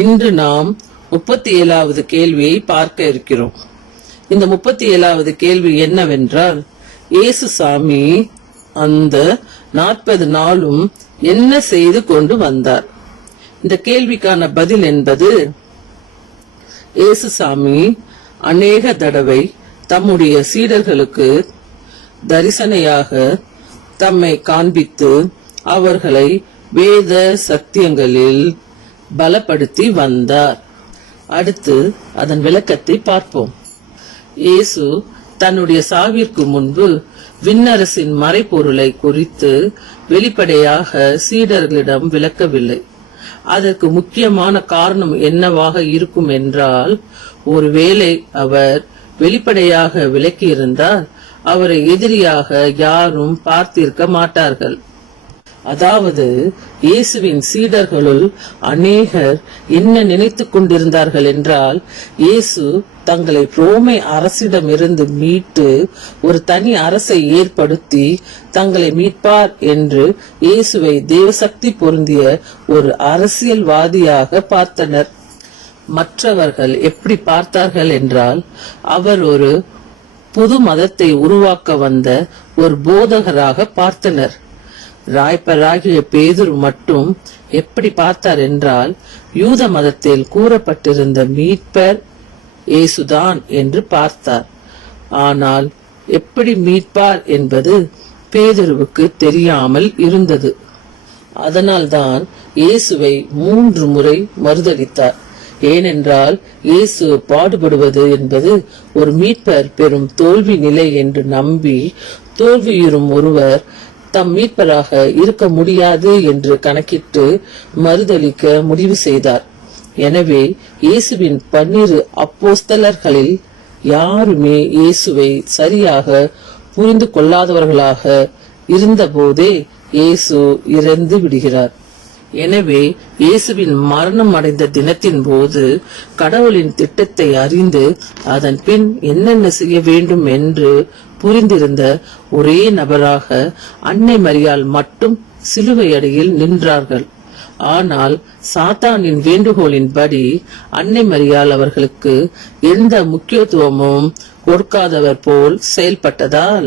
இன்று நாம் 37வது கேள்வியை பார்க்க இருக்கிறோம். இந்த 37வது கேள்வி என்னவென்றால், இயேசு சாமி அந்த 40 நாளும் என்ன செய்து கொண்டு வந்தார்? இந்த கேள்விக்கான பதில் என்பது, இயேசு சாமி அநேக தடவை தம்முடைய சீடர்களுக்கு தரிசனையாக தம்மை காண்பித்து அவர்களை வேத சத்தியங்களில் பலப்படுத்தி வந்தார். அடுத்து அதன் விளக்கத்தை பார்ப்போம். இயேசு தன்னுடைய சாவிற்கு முன்பு விண்ணரசின் மறைபொருளை குறித்து வெளிப்படையாக சீடர்களிடம் விளக்கவில்லை. அதற்கு முக்கியமான காரணம் என்னவாக இருக்கும் என்றால், ஒருவேளை அவர் வெளிப்படையாக விளக்கியிருந்தால் அவரை எதிரியாக யாரும் பார்த்திருக்க மாட்டார்கள். அதாவது, இயேசுவின் சீடர்களுள் அநேகர் என்ன நினைத்துக் கொண்டிருந்தார்கள் என்றால், இயேசு தங்களை ரோமை அரசிடமிருந்து மீட்டு ஒரு தனி அரசை ஏற்படுத்தி தங்களை மீட்பார் என்று இயேசுவை தேவசக்தி பொருந்திய ஒரு அரசியல்வாதியாக பார்த்தனர். மற்றவர்கள் எப்படி பார்த்தார்கள் என்றால், அவர் ஒரு புது மதத்தை உருவாக்க வந்த ஒரு போதகராக பார்த்தனர். ராய்ப்பராகிய பேதுரு மட்டும் எப்படி பார்த்தார் என்றால், யூத மதத்தில் கூறப்பட்டிருந்த மீட்பர் இயேசுதான் என்று பார்த்தார். ஆனால் எப்படி மீட்பார் என்பது பேதுருவுக்கு தெரியாமல் இருந்தது. அதனால்தான் இயேசுவை 3 முறை மறுதலித்தார். ஏனென்றால் இயேசு பாடுபடுவது என்பது ஒரு மீட்பர் பெறும் தோல்வி நிலை என்று நம்பி, தோல்வியுறும் ஒருவர் தம் மீட்பராக இருக்க முடியாது என்று கணக்கிட்டு மறுதலிக்க முடிவு செய்தார். எனவே இயேசுவின் 12 அப்போஸ்தலர்களில் யாருமே இயேசுவை சரியாக புரிந்து கொள்ளாதவர்களாக இருந்தபோதே இயேசு இறந்து விடுகிறார். எனவே இயேசுவின் மரணம் அடைந்த தினத்தின் போது கடவுளின் திட்டத்தை அறிந்து அதன் பின் என்னென்ன செய்ய வேண்டும் என்று புரிந்திருந்த ஒரே நபராக அன்னை மரியாள் மட்டும் சிலுவை அடியில் நின்றார்கள். ஆனால் சாத்தானின் வேண்டுகோளின்படி அன்னை மரியாள் அவர்களுக்கு எந்த முக்கியத்துவமும் கொடுக்காதவர் போல் செயல்பட்டதால்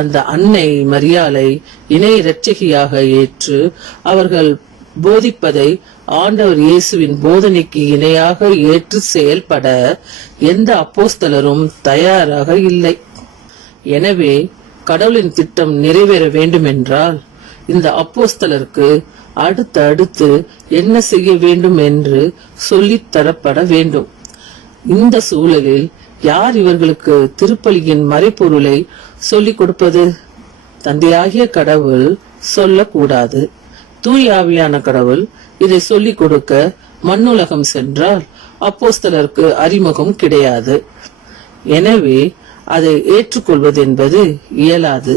அந்த அன்னை மரியாளை இணை இரட்சகியாக ஏற்று அவர்கள் போதிப்பதை ஆண்டவர் இயேசுவின் போதனைக்கு இணையாக ஏற்று செயல்பட எந்த அப்போஸ்தலரும் தயாராக இல்லை. எனவே கடவுளின் திட்டம் நிறைவேற வேண்டும் என்றால் இந்த அப்போஸ்தலருக்கு அடுத்து என்ன செய்ய வேண்டும் என்று சொல்லித் தரப்பட வேண்டும். இந்த சூழலில் யார் இவர்களுக்கு திருப்பலியின் மறைபொருளை சொல்லிக் கொடுப்பது? தந்தையாகிய கடவுள் சொல்லக்கூடாது. தூய ஆவியான கடவுள் இதை சொல்லிக் கொடுக்க மண்ணுலகம் சென்றால் அப்போஸ்தலருக்கு அறிமுகம் கிடையாது. எனவே அதை ஏற்றுக்கொள்வது என்பது இயலாது.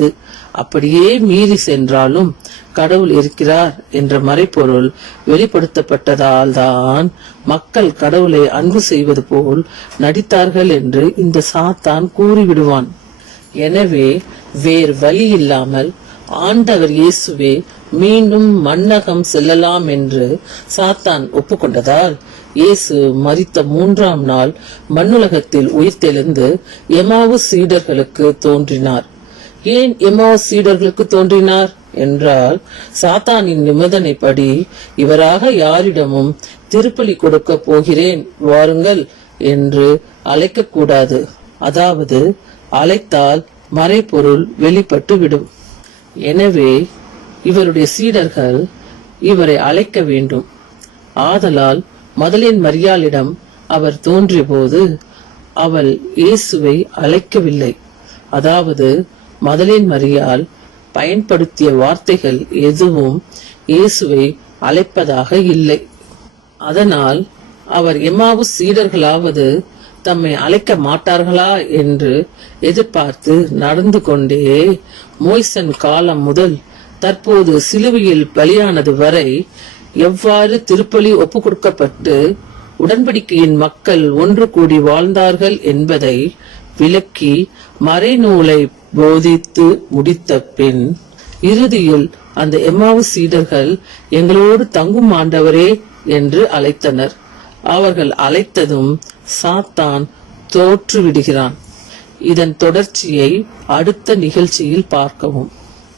அப்படியே மீறி சென்றாலும் கடவுள் இருக்கிறார் என்ற மறைபொருள் வெளிப்படுத்தப்பட்டதால் தான் மக்கள் கடவுளை அன்பு செய்வது போல் நடித்தார்கள் என்று இந்த சாத்தான் கூறிவிடுவான். எனவே வேறு வழி இல்லாமல் ஆண்டவர் இயேசுவே மீண்டும் மண்ணகம் செல்லலாம் என்று சாத்தான் ஒப்புக்கொண்டதால் இயேசு மரித்த 3ஆம் நாள் மண்ணுலகத்தில் உயிர்த்தெழுந்து எமாவு சீடர்களுக்கு தோன்றினார். ஏன் எமாவு சீடர்களுக்கு தோன்றினார் என்றால், சாத்தானின் நிபந்தனைப்படி இவராக யாரிடமும் திருப்பலி கொடுக்க போகிறேன் வாருங்கள் என்று அழைக்க கூடாது. அதாவது அழைத்தால் மறைபொருள் வெளிப்பட்டு விடும். எனவே இவருடைய சீடர்கள் இவரை அழைக்க வேண்டும். ஆதலால் மதலேன் மரியாளிடம் அவர் தோன்றிய போது அவள் இயேசுவை அழைக்கவில்லை. அதாவது மதலேன் மரியாள் பயன்படுத்திய வார்த்தைகள் எதுவும் இயேசுவை அழைப்பதாக இல்லை. அதனால் அவர் எம்மாவு சீடர்களாவது தம்மை அழைக்க மாட்டார்களா என்று எதிர்பார்த்து நடந்து கொண்டே மோய்சன் காலம் முதல் தற்போது சிலுவையில் பலியானது வரை எவ்வாறு திருப்பலி ஒப்புக் கொடுக்கப்பட்டு உடன்படிக்கையின் மக்கள் ஒன்று கூடி வாழ்ந்தார்கள் என்பதை விளக்கி மறைநூலை போதித்து முடித்த பின் இறுதியில் அந்த எம்மாவு சீடர்கள் எங்களோடு தங்கும் ஆண்டவரே என்று அழைத்தனர். அவர்கள் அழைத்ததும் சாத்தான் தோற்று விடுகிறான். இதன் தொடர்ச்சியை அடுத்த நிகழ்ச்சியில் பார்க்கவும்.